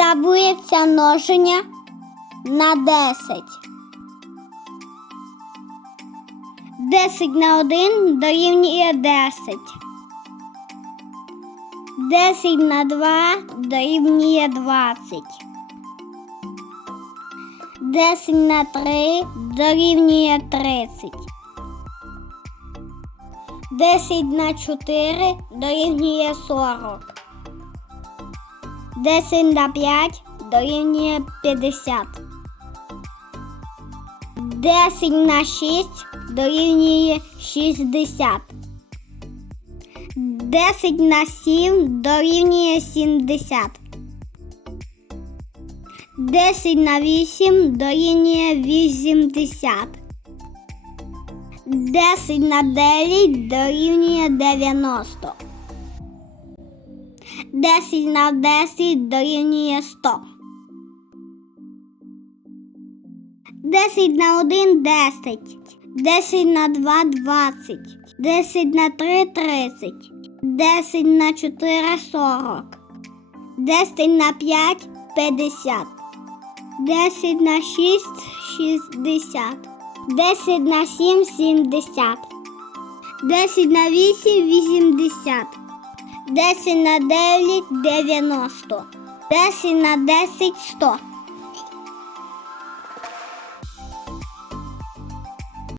Таблиця множення на 10. 10 на 1 дорівнює 10. 10 на 2 дорівнює 20. 10 на 3 дорівнює 30. 10 на 4 дорівнює 40. 10 на 5 дорівнює 50. 10 на 6 дорівнює 60. 10 на 7 дорівнює 70. 10 на 8 дорівнює 80. 10 на 9 дорівнює 90. 10 на 10 дорівнює 100. 10 на 1 10. 10 на 2 20. 10 на 3 30. 10 на 4 40. 10 на 5 50. 10 на 6 60. 10 на 7 70. 10 на 8 80. 10 на 9 90. 10 на 10 100.